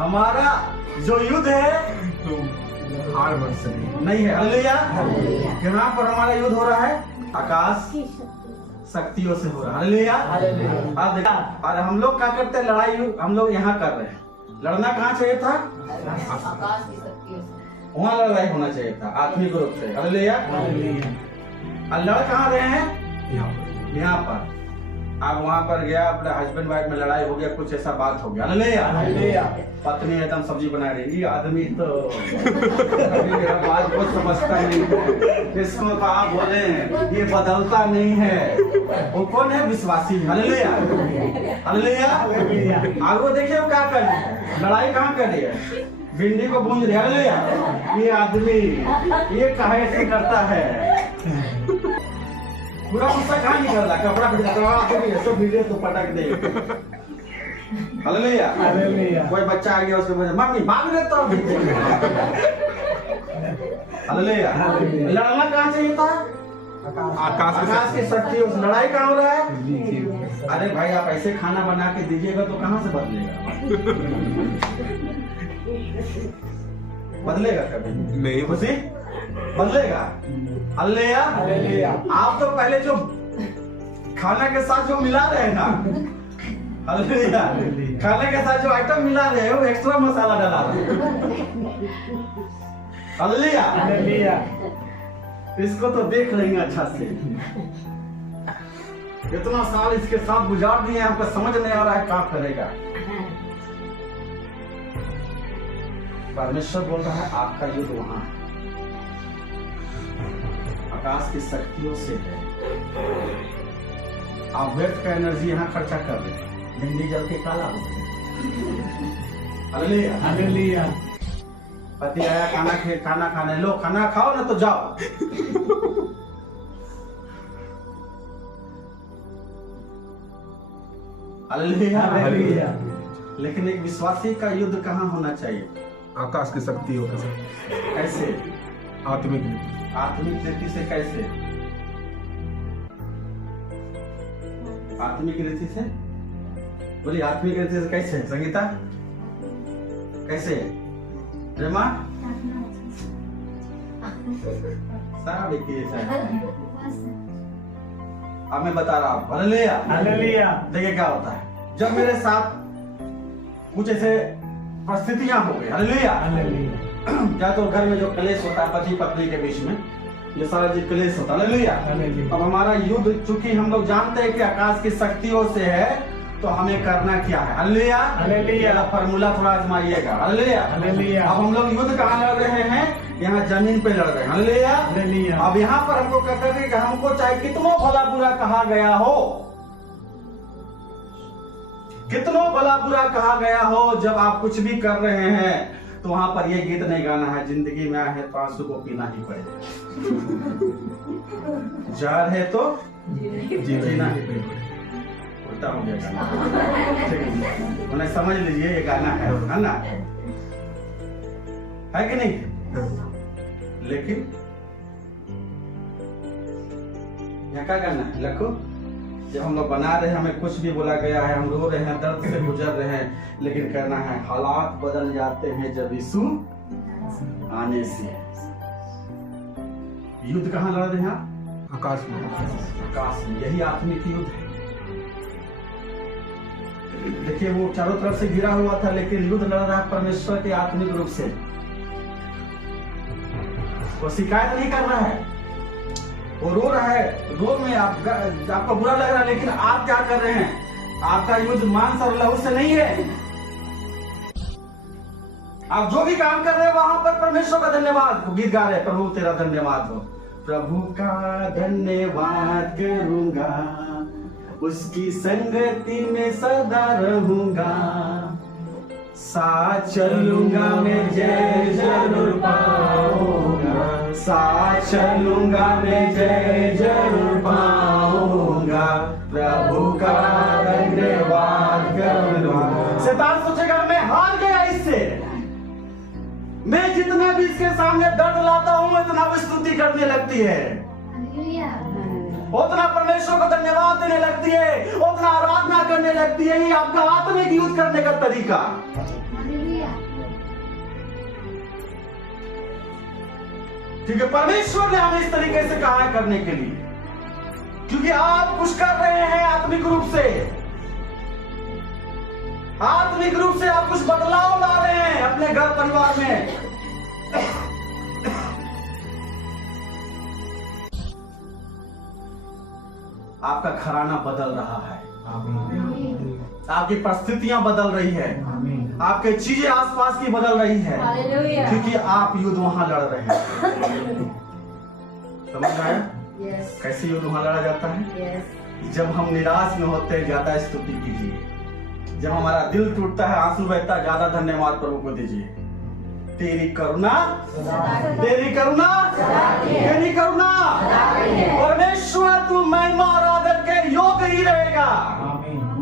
हमारा जो युद्ध है हार बन सके नहीं है। हालेलुया। यहाँ पर हमारा युद्ध हो रहा है आकाश शक्तियों से हो रहा है। हालेलुया। और हम लोग क्या करते हैं, लड़ाई हम लोग यहाँ कर रहे हैं। लड़ना कहाँ चाहिए था? आकाश की शक्तियों से। वहाँ लड़ाई होना चाहिए था आत्मिक रूप से। हालेलुया। और लड़ कहाँ रहे हैं? यहाँ पर। अब वहाँ पर गया, अपने हस्बैंड वाइफ में लड़ाई हो गया, कुछ ऐसा बात हो गया। हालेलुया। पत्नी एकदम सब्जी बना रही, ये आदमी तो अभी मेरा बात को समझता नहीं है, इसको तो आप बोले ये बदलता नहीं है। वो कौन है? विश्वासी। हालेलुया। हालेलुया। और वो देखिए वो क्या कर रही है, लड़ाई कहाँ कर रही है? भिंडी को भूंज रही है। हालेलुया। ये आदमी ये काहे से करता है? पूरा गुस्सा कहाँ निकल रहा है? कपड़ा सब वीडियो तो पटक दे। हालेलुया। कोई बच्चा आ गया उसके बाद मम्मी भाग रहे तो हालेलुया। लड़ना कहाँ चाहिए था? आकाश की शक्तियों से। लड़ाई कहाँ हो रहा है? अरे भाई आप ऐसे खाना बना के दीजिएगा तो कहाँ से बदलेगा? बदलेगा कभी नहीं खुशी बदलेगा। हालेलुया। आप तो पहले जो खाना के साथ जो मिला रहे हैं ना, हालेलुया, खाने के साथ जो आइटम मिला रहे हैं वो एक्स्ट्रा मसाला डाला रहे हैं। हालेलुया। इसको तो देख रही हैं अच्छा से, इतना साल इसके साथ गुजार दिए, आपको समझ नहीं आ रहा है क्या करेगा। परमेश्वर बोल रहा है आपका युद्ध वहां आकाश की शक्तियों से है। आप व्यर्थ का एनर्जी यहाँ खर्चा कर रहे हैं, भिंडी जल के काला हो गया। हालेलुया। पति आया खाना खाने, लो खाना खाओ ना तो जाओ। हालेलुया। लेकिन एक विश्वासी का युद्ध कहाँ होना चाहिए? आकाश की शक्तियों के साथ। कैसे? आत्मिक रीति से। कैसे आत्मिक रीति से? बोलिए आत्मिक रीति से कैसे? संगीता कैसे? प्रेमा सारा देखिए। अब मैं बता रहा हूँ। हालेलुया। देखिए क्या होता है जब मेरे साथ कुछ ऐसे परिस्थितियां हो गई। हालेलुया। क्या तो घर में जो क्लेश होता है पति पत्नी के बीच में, ये सारा जो क्लेश होता है। हालेलुया। अब हमारा युद्ध चूंकि हम लोग जानते हैं कि आकाश की शक्तियों से है, तो हमें करना क्या है? हालेलुया। फॉर्मूला थोड़ा आजमाइएगा। हालेलुया। अब हम लोग युद्ध कहाँ लड़ रहे हैं? यहाँ जमीन पे लड़ रहे हैं। हालेलुया। अब यहाँ पर हमको कहते हैं कि हमको चाहे कितना भला बुरा कहा गया हो, कितना भला बुरा कहा गया हो, जब आप कुछ भी कर रहे हैं तो वहां पर ये गीत नहीं गाना है, जिंदगी में है तो आंसू को पीना ही पड़ेगा। जार है तो जीना ही पड़ेगा। उल्टा हो गया गाना। उन्हें समझ लीजिए ये गाना है ना, है कि नहीं? लेकिन यहाँ क्या गाना है? लखो जब हम लोग बना रहे हैं, हमें कुछ भी बोला गया है, हम रो रहे हैं, दर्द से गुजर रहे हैं, लेकिन करना है हालात बदल जाते हैं जब यीशु आने से। युद्ध कहाँ लड़ रहे हैं? आकाश में। यही आत्मिक युद्ध है। देखिए वो चारों तरफ से घिरा हुआ था, लेकिन युद्ध लड़ रहा है परमेश्वर के आत्मिक रूप से। वो शिकायत नहीं कर रहा है, वो रो रहा है। रो में आपको बुरा लग रहा है, लेकिन आप क्या कर रहे हैं? आपका युद्ध मांस और लहू से नहीं है। आप जो भी काम कर रहे हैं वहां पर परमेश्वर का धन्यवाद गीत गा रहे हैं। प्रभु तेरा धन्यवाद हो, प्रभु का धन्यवाद करूंगा, उसकी संगति में सदा रहूंगा, साथ चलूंगा मैं जय जरूर पाऊंगा, साथ चलूंगा मैं जय जरूर पाऊंगा, प्रभु का धन्यवाद करूंगा। शैतान सोचेगा मैं हार गया इससे, मैं जितना भी इसके सामने दर्द लाता हूँ इतना वो स्तुति करने लगती है, उतना परमेश्वर को धन्यवाद देने लगती है, उतना आराधना करने लगती है। ये आपका आत्मिक युद्ध करने का तरीका। क्योंकि परमेश्वर ने हमें इस तरीके से कहा है करने के लिए, क्योंकि आप कुछ कर रहे हैं आत्मिक रूप से। आत्मिक रूप से आप कुछ बदलाव ला रहे हैं अपने घर परिवार में। आपका घराना बदल रहा है, आपकी परिस्थितियां बदल रही है, आपके चीजें आसपास की बदल रही है, क्योंकि आप युद्ध वहां लड़ रहे हैं। समझ में आया? कैसे युद्ध वहां लड़ा जाता है? जब हम निराश में होते हैं, ज्यादा स्तुति कीजिए। जब हमारा दिल टूटता है, आंसू बहता है, ज्यादा धन्यवाद प्रभु को दीजिए। तेरी करुणा, तेरी करुणा, तेरी करुणा। परमेश्वर तू महिमा आराधन के योग्य ही रहेगा।